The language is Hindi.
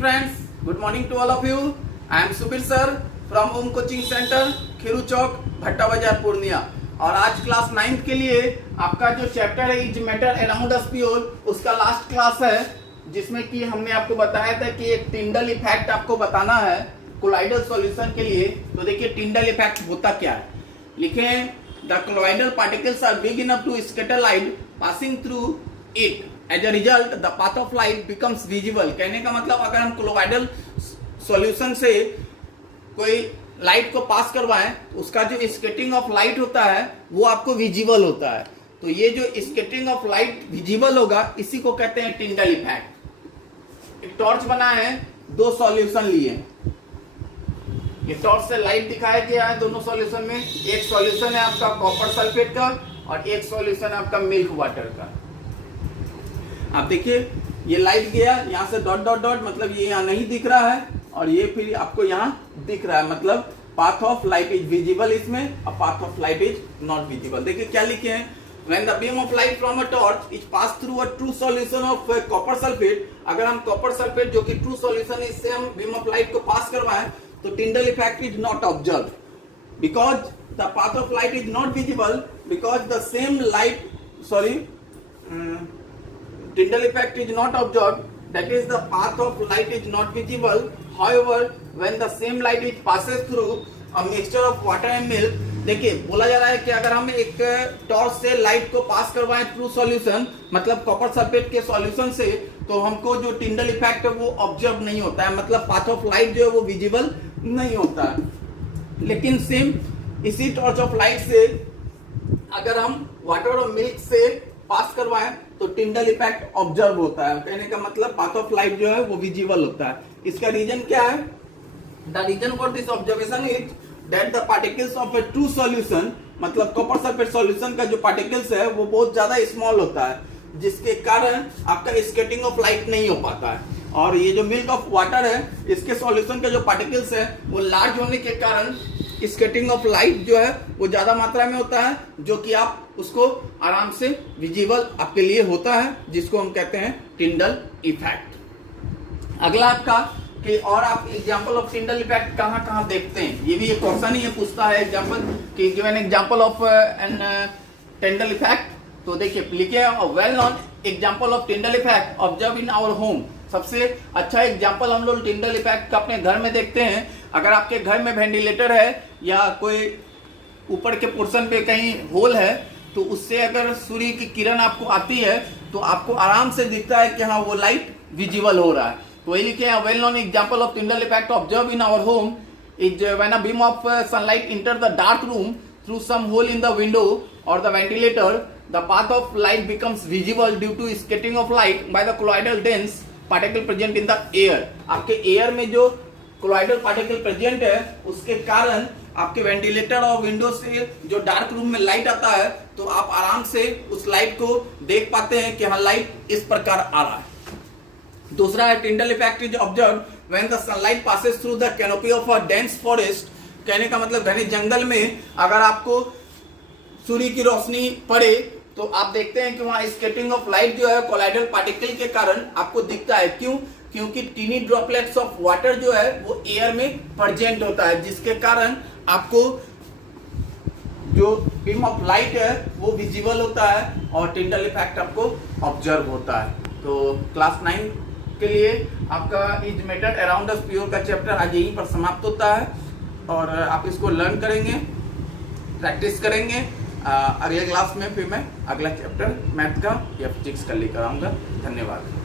friends, good morning to all of you. I am Subir sir from Om Coaching Center, खीरू चौक, भट्टा बाजार, पूर्णिया। और आज क्लास 9th के लिए आपका जो चैप्टर है is matter around us pure, उसका लास्ट क्लास है, जिसमें कि हमने आपको बताया था कि एक टिंडल इफेक्ट आपको बताना है कोलॉइडल सॉल्यूशन के लिए। तो देखिए टिंडल इफेक्ट होता क्या है, लिखें the colloidal particles are big enough to scatter light passing through it, as a result the path of light becomes visible. कहने का मतलब अगर हम कोलॉइडल सॉल्यूशन से कोई लाइट को पास करवाएं तो उसका जो स्कैटरिंग ऑफ लाइट होता है वो आपको विजिबल होता है। तो ये जो स्कैटरिंग ऑफ लाइट विजिबल होगा इसी को कहते हैं टिंडल इफेक्ट। एक टॉर्च बना है, दो सॉल्यूशन लिए, ये टॉर्च से लाइट दिखाया गया है दोनों सॉल्यूशन में। एक सॉल्यूशन है आपका कॉपर सल्फेट का और एक सॉल्यूशन है आपका मिल्क वाटर का। आप देखिए ये लाइट गया यहाँ से डॉट डॉट डॉट, मतलब ये यहाँ नहीं दिख रहा है और ये फिर आपको यहाँ दिख रहा है, मतलब path of light is visible इसमें और path of light is not visible. देखिए क्या लिखे हैं, when the beam of light from a torch is passed through a true solution of copper sulfate, अगर हम कॉपर सल्फेट जो कि ट्रू सॉल्यूशन है इससे हम बीम ऑफ लाइट को पास करवाएं तो Tyndall effect is not observe because the path of light is not visible, because the same light Tyndall effect is not observed, that is the path of light is not visible. However, when the same light is passes through a mixture of water and milk, देखिए बोला जा रहा है कि अगर हम एक टॉर्च से लाइट को पास करवाएं थ्रू सॉल्यूशन, मतलब कॉपर सल्फेट के सॉल्यूशन से, तो हमको जो टिंडल इफेक्ट है वो ऑब्जर्व नहीं होता है, मतलब पाथ ऑफ लाइट जो है वो विजिबल नहीं होता है। लेकिन सेम इसी टॉर्च ऑफ लाइट से अगर हम वाटर और मिल्क से पास करवाएं तो टिंडल इफेक्ट ऑब्जर्व होता है। कहने का मतलब पाथ ऑफ लाइट जो है वो विजिबल होता है। इसका रीजन क्या है? The reason for this observation is that the particles of a true solution, मतलब कॉपर सल्फेट सॉल्यूशन का जो पार्टिकल्स है वो बहुत ज्यादा स्मॉल होता है, जिसके कारण आपका स्कैटरिंग ऑफ लाइट नहीं हो पाता है। और ये जो मिल्क ऑफ वाटर है इसके सॉल्यूशन के जो पार्टिकल्स है वो लार्ज होने के कारण स्कैटरिंग ऑफ लाइट जो है वो ज्यादा मात्रा में होता है, जो कि आप उसको आराम से विजिबल आपके लिए होता है, जिसको हम कहते हैं टिंडल इफेक्ट। अगला आपका कि और आप एग्जांपल ऑफ टिंडल इफेक्ट कहाँ कहाँ देखते हैं, ये भी एक क्वेश्चन ही पूछता है एग्जांपल कि given example of an Tyndall effect. तो देखिए लिखे well known example of Tyndall effect observe in our home. सबसे अच्छा एग्जांपल हम लोग टिंडल इफेक्ट का अपने घर में देखते हैं। अगर आपके घर में वेंटिलेटर है या कोई ऊपर के पोर्शन पे कहीं होल है तो उससे अगर सूर्य की किरण आपको आती है तो आपको आराम से दिखता है कि हाँ वो लाइट विजिबल हो रहा है। तो वही लिखे हैं well known example of Tyndall effect observe in our home is when a beam of sunlight enter the dark room through some hole in the window और the ventilator, the path of light becomes visible due to scattering of light by the colloidal dense particle present in the air. आपके एयर में जो कोलॉइडल पार्टिकल प्रेजेंट है उसके कारण आपके वेंटिलेटर और विंडो से जो डार्क रूम में लाइट आता है तो आप आराम से उस लाइट को देख पाते हैं कि हाँ लाइट इस प्रकार आ रहा है। दूसरा है Tyndall effect is observed when the sunlight passes through the canopy of a dense forest. कहने का मतलब घने जंगल में अगर आपको सूर्य की रोशनी पड़े तो आप देखते हैं कि वहां स्कैटरिंग ऑफ लाइट जो है कोलॉइडल पार्टिकल के कारण आपको दिखता है। क्यों? क्योंकि टीनी ड्रॉपलेट्स ऑफ वाटर जो है वो एयर में प्रेजेंट होता है, जिसके कारण आपको जो बीम ऑफ लाइट है वो विजिबल होता है और टिंडल इफेक्ट आपको ऑब्जर्व होता है। तो क्लास 9 के लिए आपका is matter around us pure का चैप्टर आज यहीं पर समाप्त होता है और आप इसको लर्न करेंगे, प्रैक्टिस करेंगे। अगले क्लास में फिर मैं अगला चैप्टर मैथ का या फिजिक्स का लेकर आऊंगा। धन्यवाद।